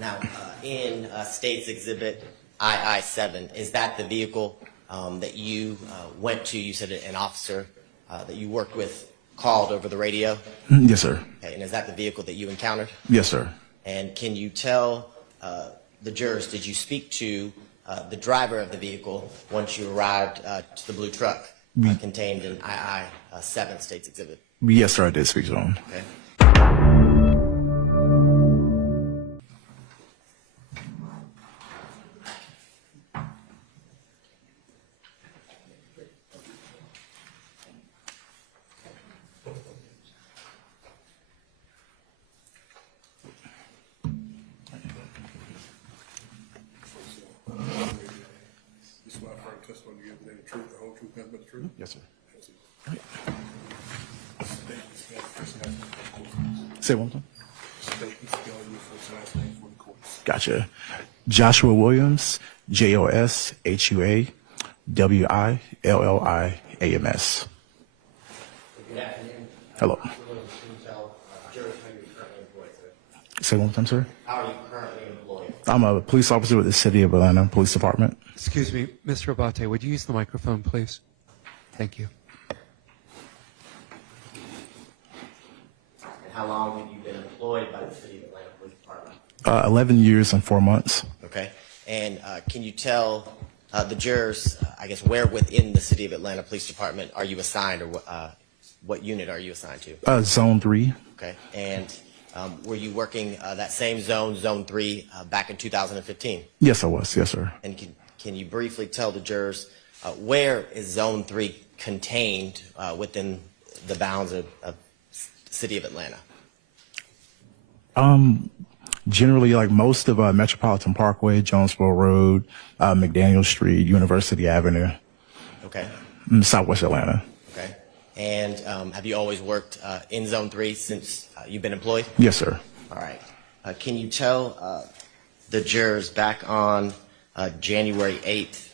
Now, in State's Exhibit II-7, is that the vehicle that you went to? You said an officer that you worked with called over the radio? Yes, sir. Okay, and is that the vehicle that you encountered? Yes, sir. And can you tell the jurors, did you speak to the driver of the vehicle once you arrived to the blue truck contained in II-7 State's Exhibit? Yes, sir, I did speak to him. Okay. This is my first testimony to give the truth, the whole truth, nothing but the truth. Yes, sir. State Say one more time. and spell your first and last name for the courts. Gotcha. Joshua Williams, Joshua Williams. Good afternoon. Hello. Can you tell jurors how you're currently employed, sir? Say one more time, sir. How are you currently employed? I'm a police officer with the City of Atlanta Police Department. Excuse me, Mr. Abbate, would you use the microphone, please? Thank you. And how long have you been employed by the City of Atlanta Police Department? 11 years and 4 months. Okay. And can you tell the jurors, I guess, where within the City of Atlanta Police Department are you assigned, or what unit are you assigned to? Zone 3. Okay. And were you working that same zone, Zone 3, back in 2015? Yes, I was. Yes, sir. And can you briefly tell the jurors where is Zone 3 contained within the bounds of the City of Atlanta? Generally, like most of Metropolitan Parkway, Jonesboro Road, McDaniel Street, University Avenue, Okay. Southwest Atlanta. Okay. And have you always worked in Zone 3 since you've been employed? Yes, sir. All right. Can you tell the jurors back on January 8th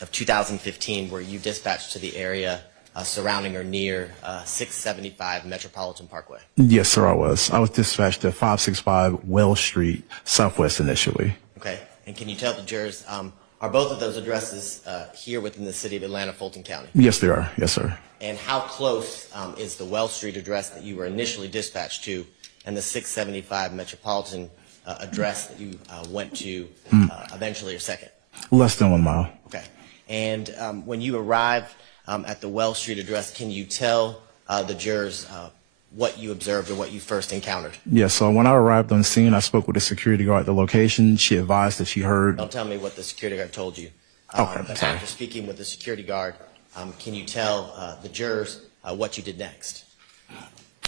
of 2015 were you dispatched to the area surrounding or near 675 Metropolitan Parkway? Yes, sir, I was. I was dispatched to 565 Wells Street, Southwest initially. Okay. And can you tell the jurors, are both of those addresses here within the City of Atlanta, Fulton County? Yes, they are. Yes, sir. And how close is the Wells Street address that you were initially dispatched to and the 675 Metropolitan address that you went to eventually or second? Less than 1 mile. Okay. And when you arrived at the Wells Street address, can you tell the jurors what you observed or what you first encountered? Yes, so when I arrived on scene, I spoke with the security guard at the location. She advised that she heard. Don't tell me what the security guard told you. Okay, but sorry. after speaking with the security guard, can you tell the jurors what you did next?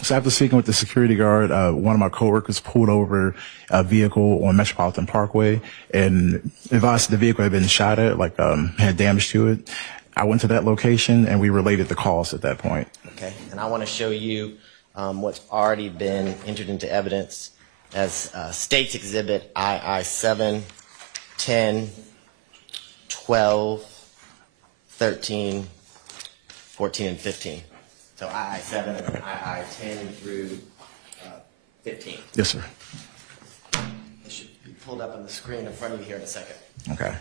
So after speaking with the security guard, one of my coworkers pulled over a vehicle on Metropolitan Parkway and advised the vehicle had been shot at, like had damage to it. I went to that location and we related the calls at that point. Okay. And I want to show you what's already been entered into evidence as State's Exhibit II-7, 10, 12, 13, 14, and 15. So II-7 and II-10 through 15. Yes, sir. It should be pulled up on the screen in front of you here in a second. Okay.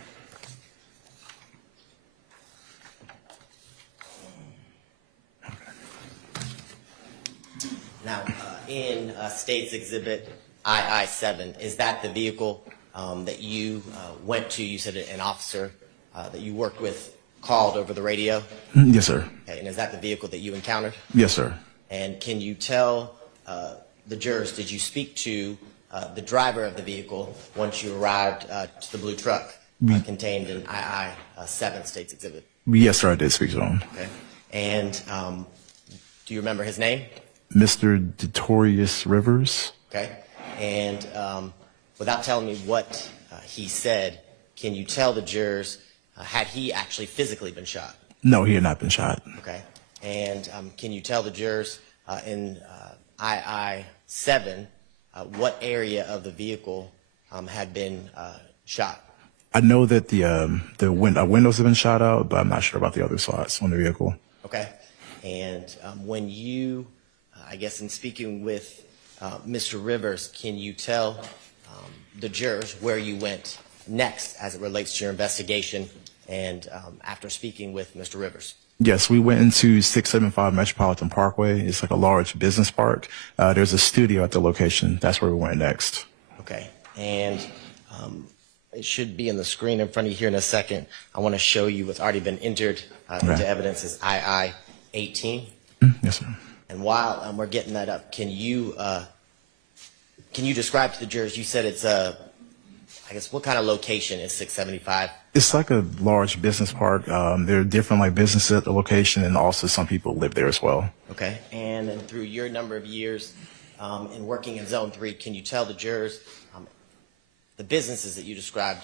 Now, in State's Exhibit II-7, is that the vehicle that you went to? You said an officer that you worked with called over the radio? Yes, sir. Okay, and is that the vehicle that you encountered? Yes, sir. And can you tell the jurors, did you speak to the driver of the vehicle once you arrived to the blue truck contained in II-7 State's Exhibit? Yes, sir, I did speak to him. Okay. And do you remember his name? Mr. Detorius Rivers. Okay. And without telling me what he said, can you tell the jurors, had he actually physically been shot? No, he had not been shot. Okay. And can you tell the jurors in II-7 what area of the vehicle had been shot? I know that the windows have been shot out, but I'm not sure about the other slots on the vehicle. Okay. And when you, I guess in speaking with Mr. Rivers, can you tell the jurors where you went next as it relates to your investigation and after speaking with Mr. Rivers. Yes, we went into 675 Metropolitan Parkway. It's like a large business park. There's a studio at the location. That's where we went next. Okay, and it should be in the screen in front of you here in a second. I want to show you what's already been entered into evidence as II-18. Yes, sir. And while we're getting that up, can you describe to the jurors, you said it's I guess, what kind of location is 675? It's like a large business park. There are different like businesses at the location, and also some people live there as well. Okay, and then through your number of years in working in Zone 3, can you tell the jurors the businesses that you described,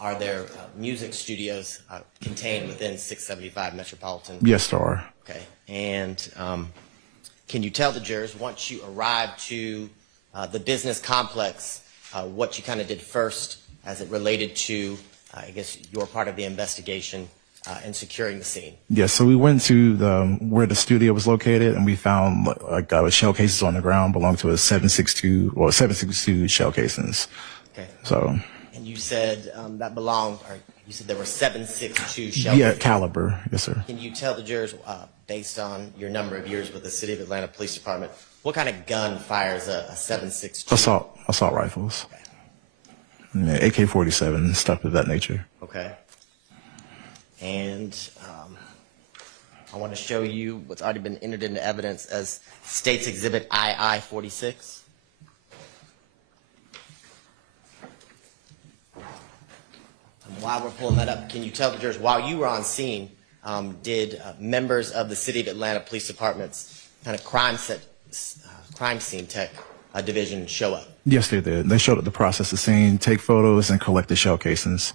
are there music studios contained within 675 Metropolitan? Yes, there are. Okay, and can you tell the jurors, once you arrived to the business complex, what you kind of did first as it related to, I guess, your part of the investigation and securing the scene? Yes, so we went to where the studio was located, and we found like shell cases on the ground belonging to a 762 shell casings. Okay. So. And you said that belonged, or you said there were 762 shell Yeah, casings. caliber. Yes, sir. Can you tell the jurors, based on your number of years with the City of Atlanta Police Department, what kind of gun fires a 762? Assault rifles. Yeah, AK-47, stuff of that nature. Okay. And I want to show you what's already been entered into evidence as State's Exhibit II-46. And while we're pulling that up, can you tell the jurors, while you were on scene, did members of the City of Atlanta Police Department's kind of crime scene tech division show up? Yes, they did. They showed up to process the scene, take photos, and collect the shell casings.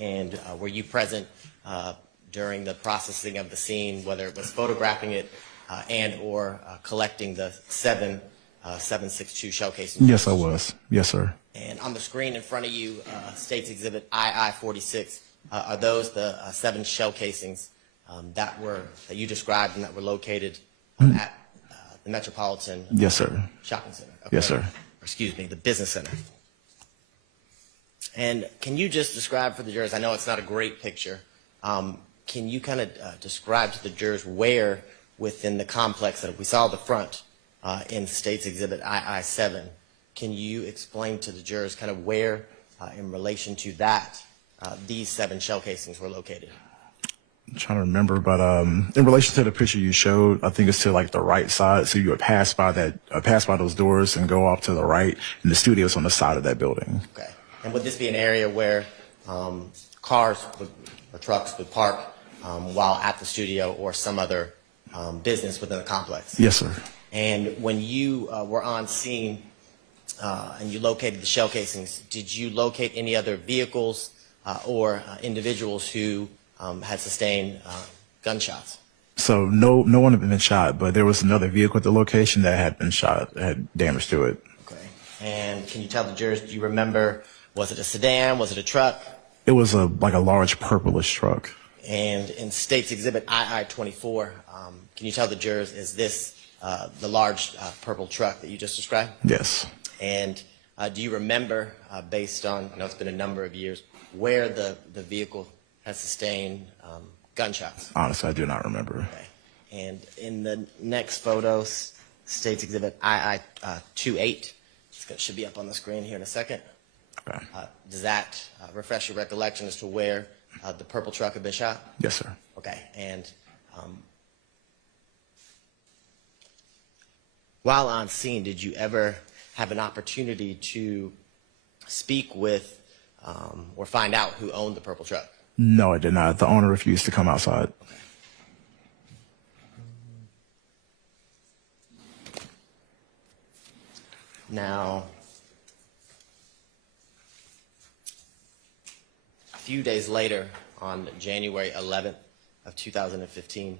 And were you present during the processing of the scene, whether it was photographing it and or collecting the 762 shell casings? Yes, I was. Yes, sir. And on the screen in front of you, State's Exhibit II-46, are those the 7 shell casings that you described and that were located at the Metropolitan Yes, sir. Shopping Center? Okay. Yes, sir. Excuse me, the Business Center. And can you just describe for the jurors, I know it's not a great picture, can you kind of describe to the jurors where within the complex that we saw the front in State's Exhibit II-7, can you explain to the jurors kind of where in relation to that these 7 shell casings were located? I'm trying to remember, but in relation to the picture you showed, I think it's to like the right side. So you would pass by those doors and go off to the right, and the studio's on the side of that building. Okay. And would this be an area where cars or trucks would park while at the studio or some other business within the complex? Yes, sir. And when you were on scene and you located the shell casings, did you locate any other vehicles or individuals who had sustained gunshots? So no one had been shot, but there was another vehicle at the location that had been shot, that had damage to it. Okay. And can you tell the jurors, do you remember, was it a sedan, was it a truck? It was like a large purplish truck. And in State's Exhibit II-24, can you tell the jurors, is this the large purple truck that you just described? Yes. And do you remember, based on, I know it's been a number of years, where the vehicle has sustained gunshots? Honestly, I do not remember. Okay. And in the next photos, State's Exhibit II-28, it should be up on the screen here in a second. Okay. Does that refresh your recollection as to where the purple truck had been shot? Yes, sir. Okay. And while on scene, did you ever have an opportunity to speak with or find out who owned the purple truck? No, I did not. The owner refused to come outside. Okay. Now, a few days later, on January 11th of 2015,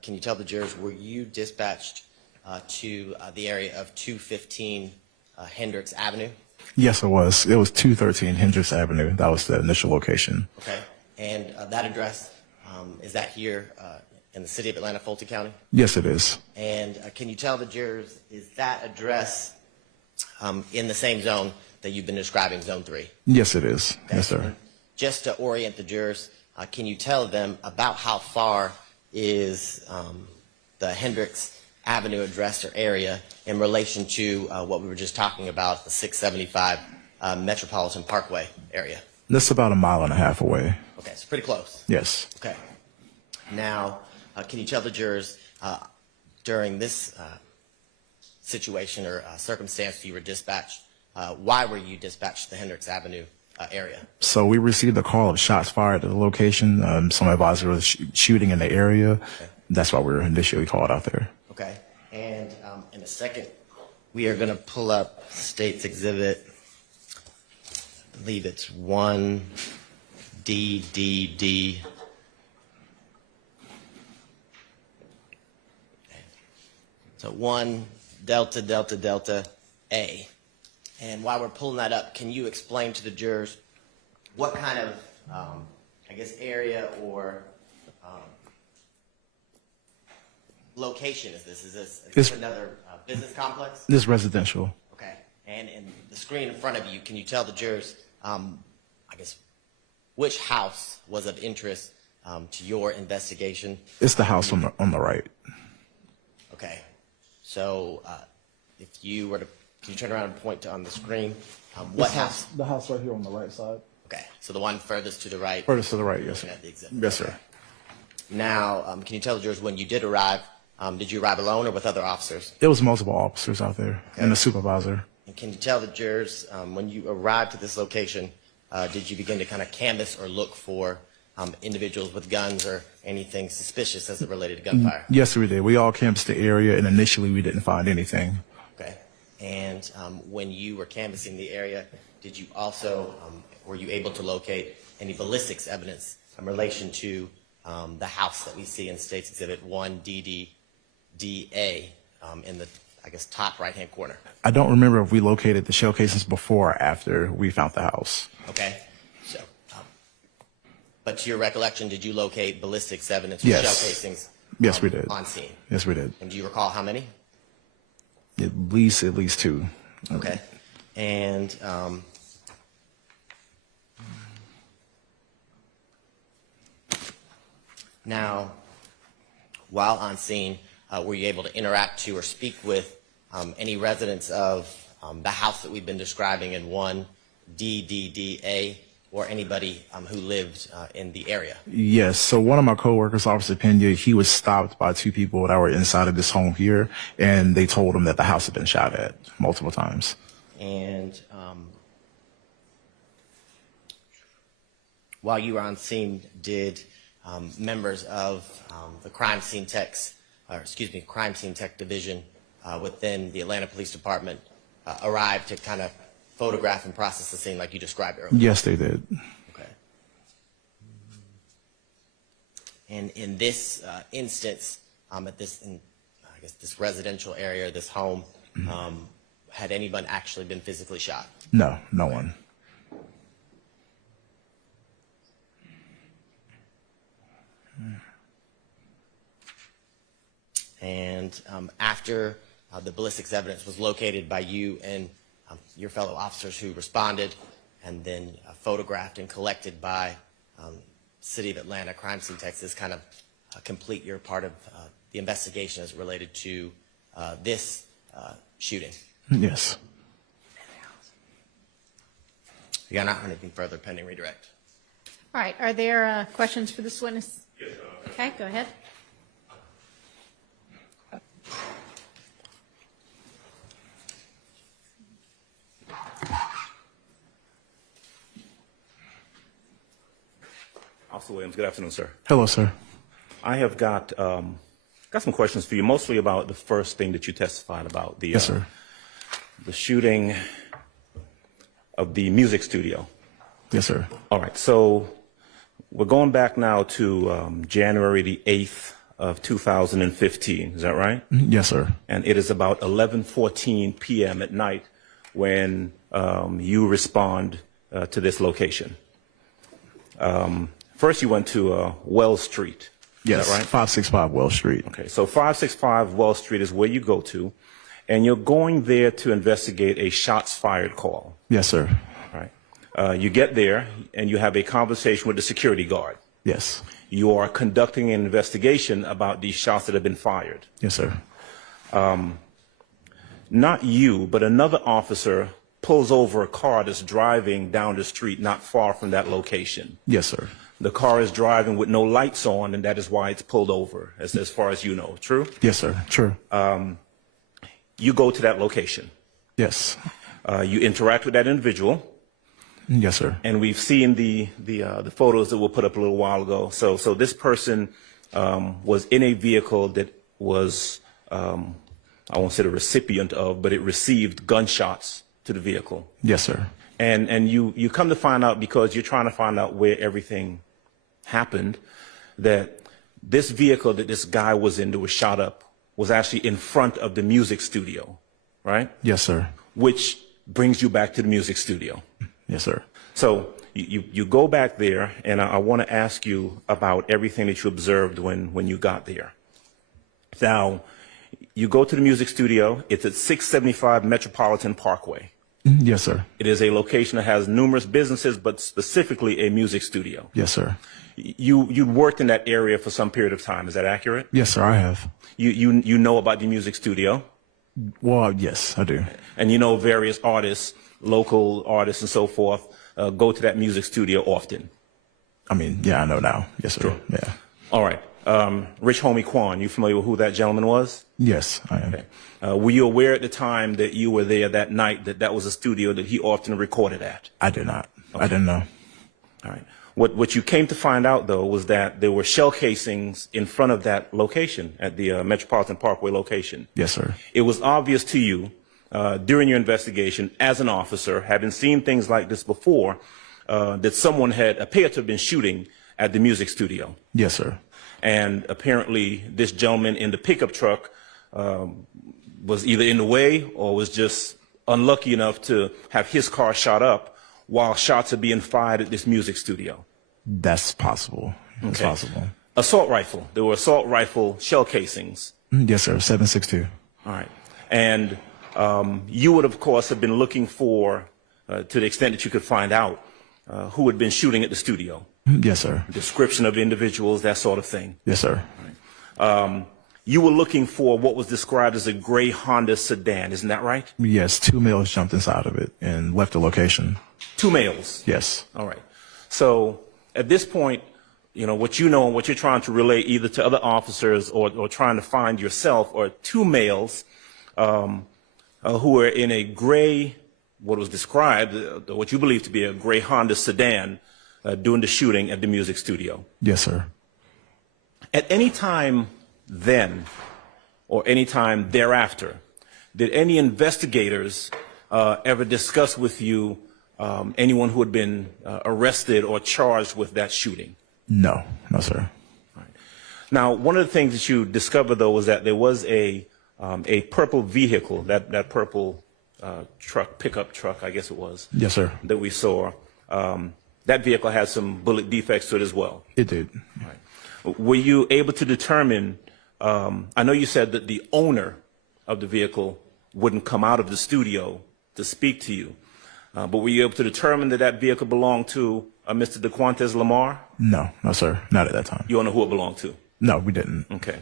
can you tell the jurors, were you dispatched to the area of 215 Hendricks Avenue? Yes, it was. It was 213 Hendricks Avenue. That was the initial location. Okay. And that address, is that here in the City of Atlanta, Fulton County? Yes, it is. And can you tell the jurors, is that address in the same zone that you've been describing Zone 3? Yes, it is. Yes, sir. Just to orient the jurors, can you tell them about how far is the Hendricks Avenue address or area in relation to what we were just talking about, the 675 Metropolitan Parkway area? That's about 1.5 miles away. Okay, so pretty close. Yes. Okay. Now, can you tell the jurors during this situation or circumstance you were dispatched, why were you dispatched to the Hendricks Avenue area? So we received a call of shots fired at the location. Some advisor was shooting in the area. Okay. That's why we were initially called out there. Okay. And in a second, we are going to pull up State's Exhibit. I believe it's 1DDD. So 1 Delta Delta Delta A. And while we're pulling that up, can you explain to the jurors what kind of, I guess, area or location is this? Is this another business complex? This is residential. Okay. And in the screen in front of you, can you tell the jurors, I guess, which house was of interest to your investigation? It's the house on the right. Okay. So if you were to, can you turn around and point to on the screen? What house? The house right here on the right side. Okay. So the one furthest to the right. Furthest to the right, yes, sir. Looking at the exhibit. Yes, sir. Now, can you tell the jurors when you did arrive, did you arrive alone or with other officers? There was multiple officers out there and a supervisor. And can you tell the jurors when you arrived at this location, did you begin to kind of canvass or look for individuals with guns or anything suspicious as it related to gunfire? Yes, we did. We all canvassed the area, and initially we didn't find anything. Okay. And when you were canvassing the area, did you also, were you able to locate any ballistics evidence in relation to the house that we see in State's Exhibit 1DDDA in the, I guess, top right-hand corner? I don't remember if we located the shell casings before or after we found the house. Okay. So, but to your recollection, did you locate ballistics evidence or Yes. shell casings? Yes, we did. On scene. Yes, we did. And do you recall how many? At least 2. Okay. And now, while on scene, were you able to interact to or speak with any residents of the house that we've been describing in 1DDDA or anybody who lived in the area? Yes. So one of my coworkers, Officer Pena, he was stopped by 2 people that were inside of this home here, and they told him that the house had been shot at multiple times. And while you were on scene, did members of the crime scene tech division within the Atlanta Police Department arrive to kind of photograph and process the scene like you described earlier? Yes, they did. Okay. And in this instance, at this, I guess, this residential area, this home, had anyone actually been physically shot? No, no one. And after the ballistics evidence was located by you and your fellow officers who responded and then photographed and collected by City of Atlanta crime scene techs, kind of complete your part of the investigation as related to this shooting? Yes. You got not anything further pending redirect? All right, are there questions for this witness? Yes, okay, go ahead. Officer Williams, good afternoon, sir. Hello, sir. I have got some questions for you, mostly about the first thing that you testified about, the Yes, sir. the shooting of the music studio. Yes, sir. All right, so we're going back now to January the 8th of 2015, is that right? Yes, sir. And it is about 11:14 p.m. at night when you respond to this location. First, you went to Wells Street. Yes, Is that right? 565 Wells Street. Okay, so 565 Wells Street is where you go to, and you're going there to investigate a shots fired call. Yes, sir. All right. You get there, and you have a conversation with the security guard. Yes. You are conducting an investigation about these shots that have been fired. Yes, sir. Not you, but another officer pulls over a car that's driving down the street not far from that location. Yes, sir. The car is driving with no lights on, and that is why it's pulled over, as far as you know. True? Yes, sir. True. You go to that location. Yes. You interact with that individual. Yes, sir. And we've seen the photos that were put up a little while ago. So this person was in a vehicle that was, I won't say the recipient of, but it received gunshots to the vehicle. Yes, sir. And you come to find out, because you're trying to find out where everything happened, that this vehicle that this guy was in that was shot up was actually in front of the music studio, right? Yes, sir. Which brings you back to the music studio. Yes, sir. So you go back there, and I want to ask you about everything that you observed when you got there. Now, you go to the music studio. It's at 675 Metropolitan Parkway. Yes, sir. It is a location that has numerous businesses, but specifically a music studio. Yes, sir. You worked in that area for some period of time. Is that accurate? Yes, sir. I have. You know about the music studio, Well, yes, I do. and you know various artists, local artists, and so forth. Go to that music studio often. I mean, yeah, I know now. Yes, sir. Sure. Yeah. All right. Rich Homie Quan, you familiar with who that gentleman was? Yes, I am. Okay. Were you aware at the time that you were there that night that was a studio that he often recorded at? I did not. I didn't know. All right. What you came to find out, though, was that there were shell casings in front of that location, at the Metropolitan Parkway location. Yes, sir. It was obvious to you during your investigation as an officer, having seen things like this before, that someone had appeared to have been shooting at the music studio. Yes, sir. And apparently this gentleman in the pickup truck was either in the way or was just unlucky enough to have his car shot up while shots are being fired at this music studio. That's possible. It's Okay. possible. Assault rifle. There were assault rifle shell casings. Yes, sir. 7.62. All right. And you would, of course, have been looking for, to the extent that you could find out, who had been shooting at the studio. Yes, sir. Description of individuals, that sort of thing. Yes, sir. You were looking for what was described as a gray Honda sedan, isn't that right? Yes, 2 males jumped inside of it and left the location. 2 males. Yes. All right. So at this point, you know, what you know and what you're trying to relay either to other officers or trying to find yourself are 2 males who were in a gray, what was described, what you believe to be a gray Honda sedan doing the shooting at the music studio. Yes, sir. At any time then or any time thereafter, did any investigators ever discuss with you anyone who had been arrested or charged with that shooting? No. No, sir. Now, one of the things that you discovered, though, was that there was a purple vehicle, that purple truck, pickup truck, I guess it was. Yes, sir. That we saw. That vehicle had some bullet defects to it as well. It did. Were you able to determine, I know you said that the owner of the vehicle wouldn't come out of the studio to speak to you, but were you able to determine that that vehicle belonged to Mr. DeQuantes Lamar? No. No, sir. Not at that time. You don't know who it belonged to? No, we didn't. Okay.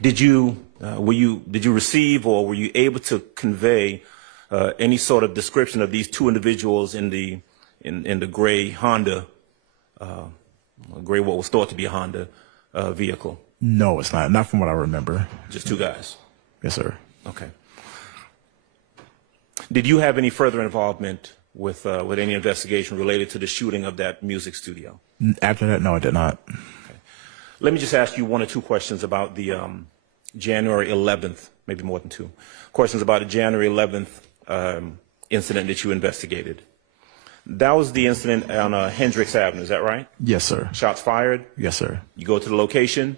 Did you receive or were you able to convey any sort of description of these 2 individuals in the gray Honda, gray what was thought to be a Honda vehicle? No, it's not. Not from what I remember. Just 2 guys. Yes, sir. Okay. Did you have any further involvement with any investigation related to the shooting of that music studio? After that, no, I did not. Let me just ask you 1 or 2 questions about the January 11th, maybe more than 2, questions about the January 11th incident that you investigated. That was the incident on Hendricks Avenue, is that right? Yes, sir. Shots fired. Yes, sir. You go to the location.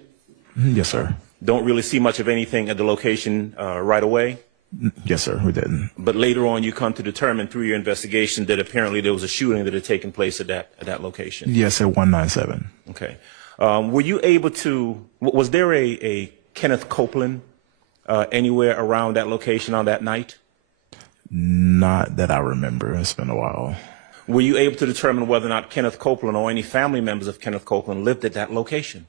Yes, sir. Don't really see much of anything at the location right away. Yes, sir. We didn't. But later on, you come to determine through your investigation that apparently there was a shooting that had taken place at that location. Yes, at 197. Okay. Were you able to? Was there a Kenneth Copeland anywhere around that location on that night? Not that I remember. It's been a while. Were you able to determine whether or not Kenneth Copeland or any family members of Kenneth Copeland lived at that location?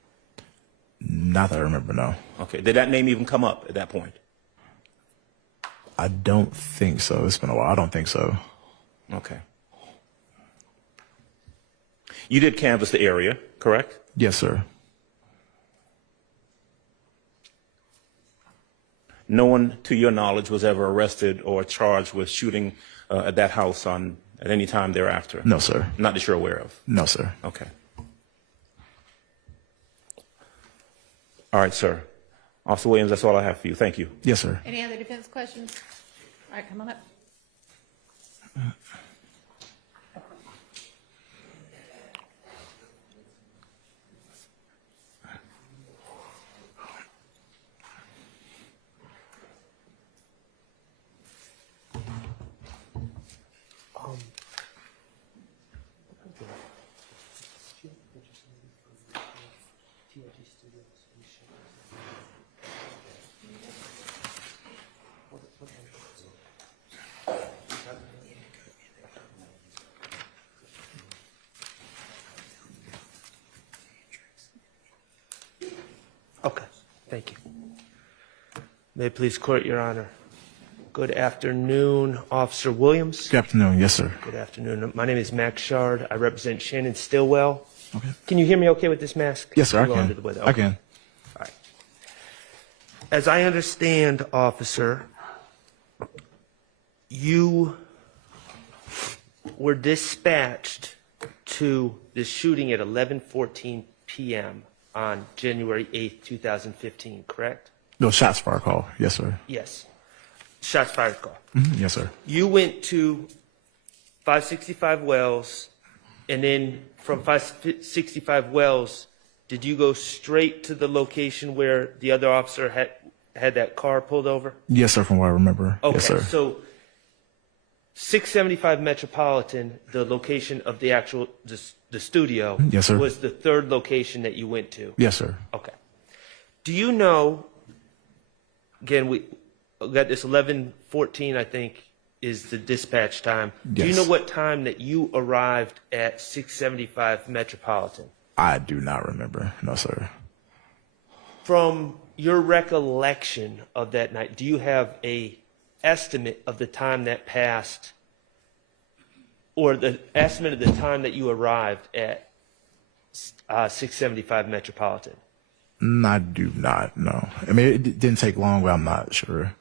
Not that I remember, no. Okay. Did that name even come up at that point? I don't think so. It's been a while. I don't think so. Okay. You did canvass the area, correct? Yes, sir. No one, to your knowledge, was ever arrested or charged with shooting at that house at any time thereafter? No, sir. Not that you're aware of? No, sir. Okay. All right, sir. Officer Williams, that's all I have for you. Thank you. Yes, sir. Any other defense questions? All right, come on up. Okay, thank you. May it please court, Your Honor. Good afternoon, Officer Williams. Good afternoon. Yes, sir. Good afternoon. My name is Max Shard. I represent Shannon Stillwell. Okay. Can you hear me okay with this mask? Yes, sir. I Well, under can. the weather. I Okay. can. All right. As I understand, Officer, you were dispatched to the shooting at 11:14 p.m. on January 8th, 2015, correct? No, shots fired call. Yes, sir. Yes. Shots fired call. Yes, sir. You went to 565 Wells, and then from 565 Wells, did you go straight to the location where the other officer had that car pulled over? Yes, sir, from what I remember. Okay, Yes, sir. so 675 Metropolitan, the location of the actual the studio, Yes, sir. was the third location that you went to. Yes, sir. Okay. Do you know? Again, we got this 11:14. I think is the dispatch time. Do you Yes. know what time that you arrived at 675 Metropolitan? I do not remember. No, sir. From your recollection of that night, do you have a estimate of the time that passed, or the estimate of the time that you arrived at 675 Metropolitan? I do not know. I mean, it didn't take long, but I'm not sure.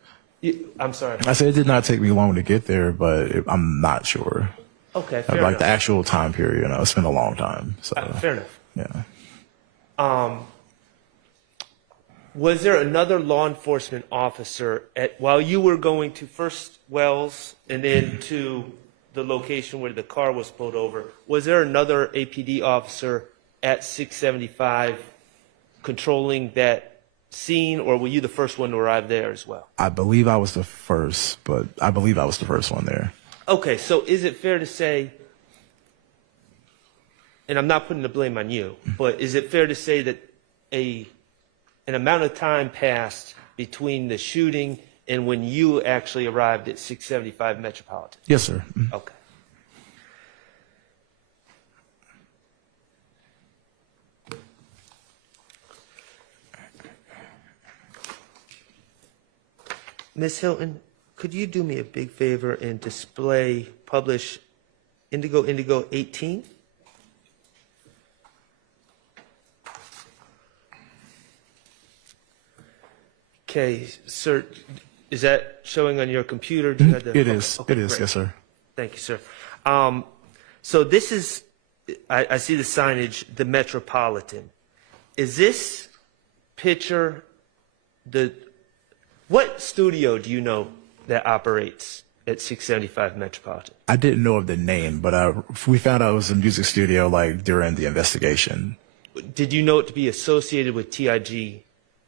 I'm sorry. I said it did not take me long to get there, but I'm not sure. Okay, fair Like the enough. actual time period, it's been a long time. So, Fair enough. yeah. Was there another law enforcement officer while you were going to first Wells and then to the location where the car was pulled over? Was there another APD officer at 675 controlling that scene, or were you the first one to arrive there as well? I believe I was the first, one there. Okay, so is it fair to say, and I'm not putting the blame on you, but is it fair to say that an amount of time passed between the shooting and when you actually arrived at 675 Metropolitan? Yes, sir. Okay. Ms. Hilton, could you do me a big favor and publish Indigo 18? Okay, sir, is that showing on your computer? Do you have the- It is. Okay, It is. great. Yes, sir. Thank you, sir. So this is, I see the signage, the Metropolitan. Is this picture what studio do you know that operates at 675 Metropolitan? I didn't know of the name, but we found out it was a music studio during the investigation. Did you know it to be associated with TIG?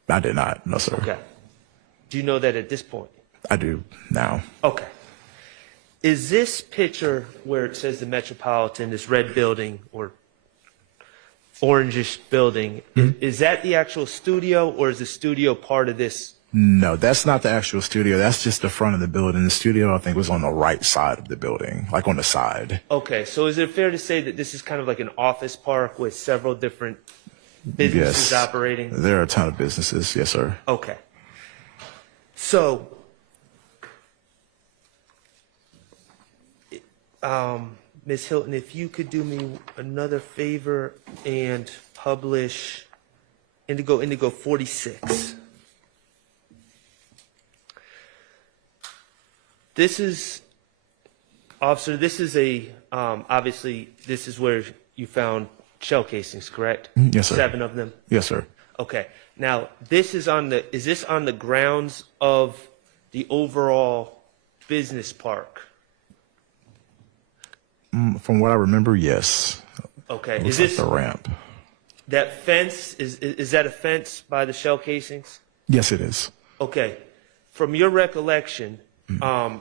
I did not. No, sir. Okay. Do you know that at this point? I do now. Okay. Is this picture where it says the Metropolitan, this red building or orangish building, is that the actual studio, or is the studio part of this? No, that's not the actual studio. That's just the front of the building. The studio, I think, was on the right side of the building, like on the side. Okay, so is it fair to say that this is kind of like an office park with several different businesses Yes. operating? There are a ton of businesses. Yes, sir. Okay. So, Ms. Hilton, if you could do me another favor and publish Indigo 46. This is, officer, this is a, obviously, this is where you found shell casings, correct? Yes, sir. 7 of them? Yes, sir. Okay. Now, this is is this on the grounds of the overall business park? From what I remember, yes. Okay. Looks Is like this, the ramp. that fence, is that a fence by the shell casings? Yes, it is. Okay. From your recollection, are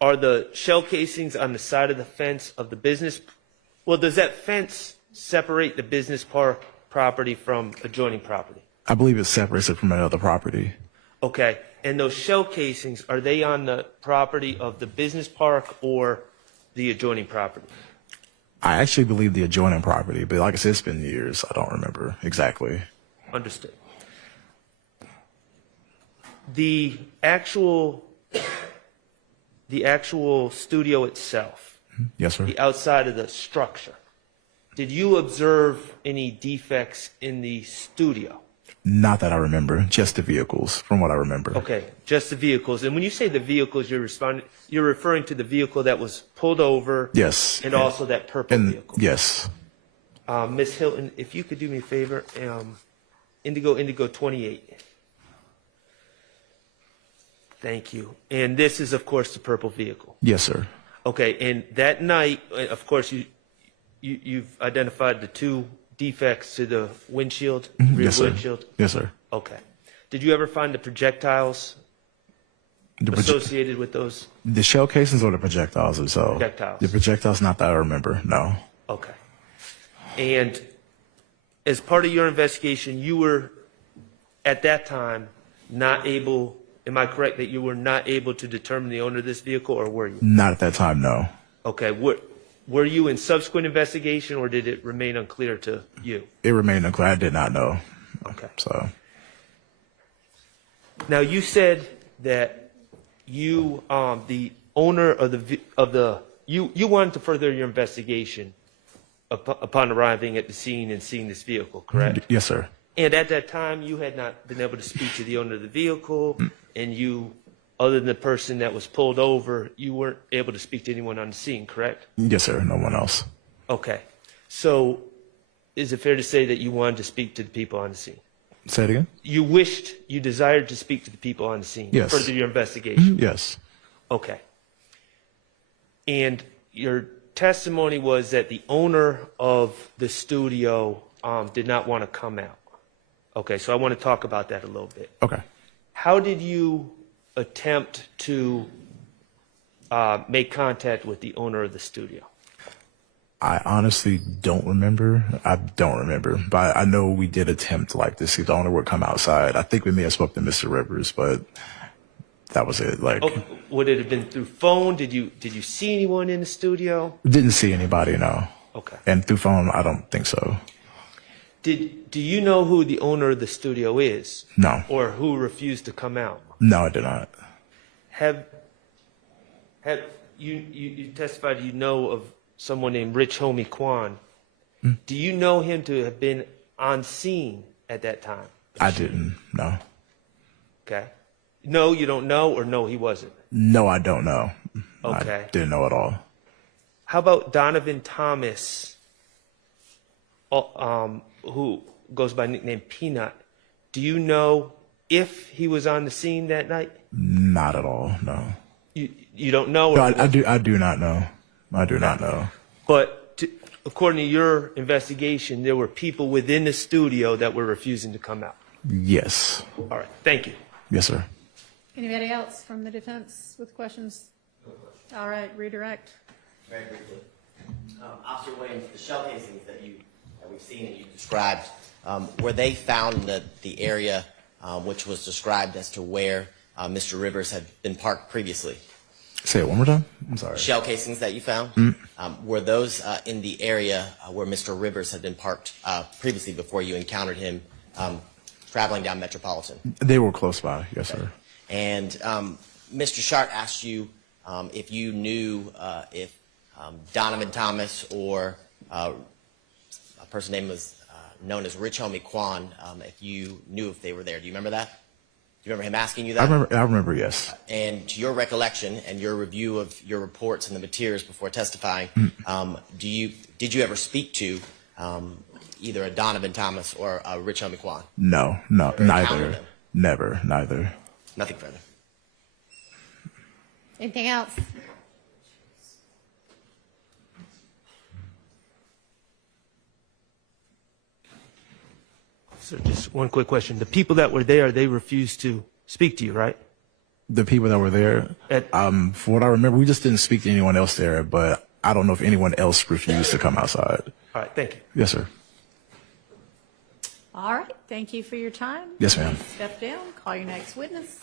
the shell casings on the side of the fence of the business? Well, does that fence separate the business park property from adjoining property? I believe it separates it from another property. Okay. And those shell casings, are they on the property of the business park or the adjoining property? I actually believe the adjoining property, but like I said, it's been years. I don't remember exactly. Understood. The actual studio itself, Yes, sir. the outside of the structure, did you observe any defects in the studio? Not that I remember, just the vehicles, from what I remember. Okay, just the vehicles. And when you say the vehicles, you're referring to the vehicle that was pulled over. Yes. And also that purple And vehicle. yes, Ms. Hilton, if you could do me a favor, Indigo 28. Thank you. And this is, of course, the purple vehicle. yes, sir. Okay, and that night, of course, you've identified the 2 defects to the windshield, rear Yes, sir. windshield? Yes, sir. Okay. Did you ever find the projectiles associated with those? The shell casings or the projectiles themselves? Projectiles. The projectiles, not that I remember, no. Okay. And as part of your investigation, you were, at that time, not able, am I correct that you were not able to determine the owner of this vehicle, or were you? Not at that time, no. Okay. Were you in subsequent investigation, or did it remain unclear to you? It remained unclear. I did not know. Okay. So, Now, you said that you, the owner of you wanted to further your investigation upon arriving at the scene and seeing this vehicle, correct? yes, sir. And at that time, you had not been able to speak to the owner of the vehicle, and you, other than the person that was pulled over, you weren't able to speak to anyone on the scene, correct? Yes, sir. No one else. Okay. So, is it fair to say that you wanted to speak to the people on the scene? Say it again? You desired to speak to the people on the scene? Yes. Further your investigation? Yes. Okay. And your testimony was that the owner of the studio did not want to come out. Okay, so I want to talk about that a little bit. Okay. How did you attempt to make contact with the owner of the studio? I honestly don't remember. I don't remember. But I know we did attempt like to see if the owner would come outside. I think we may have spoke to Mr. Rivers, but that was it. Like, Oh, would it have been through phone? Did you see anyone in the studio? didn't see anybody, no. Okay. And through phone, I don't think so. Do you know who the owner of the studio is? No. Or who refused to come out? No, I did not. Have you testified you know of someone named Rich Homie Kwan? Do you know him to have been on scene at that time? I didn't, no. Okay. No, you don't know, or no, he wasn't? No, I don't know. Okay. I didn't know at all. How about Donovan Thomas, who goes by nickname Peanut? Do you know if he was on the scene that night? Not at all, no. You don't know? No, Or I do not know. I do not know. But according to your investigation, there were people within the studio that were refusing to come out. Yes. All right. Thank you. Yes, sir. Anybody else from the defense with questions? All right, redirect. Very briefly. Officer Williams, the shell casings that we've seen and you described, were they found in the area which was described as to where Mr. Rivers had been parked previously? Say it one more time. I'm sorry. Shell casings that you found, were those in the area where Mr. Rivers had been parked previously before you encountered him traveling down Metropolitan? They were close by. Yes, sir. And Mr. Sharp asked you if you knew if Donovan Thomas or a person named was known as Rich Homie Quan, if you knew if they were there. Do you remember that? Do you remember him asking you that? I remember, yes. And to your recollection and your review of your reports and the materials before testifying, did you ever speak to either a Donovan Thomas or a Rich Homie Quan? No, encountered neither. them? Never, neither. Nothing further. Anything else? So just one quick question. The people that were there, they refused to speak to you, right? The people that were there, from what I remember, we just didn't speak to anyone else there, but I don't know if anyone else refused to come outside. All right, thank you. Yes, sir. All right, thank you for your time. Yes, ma'am. Step down, call your next witness.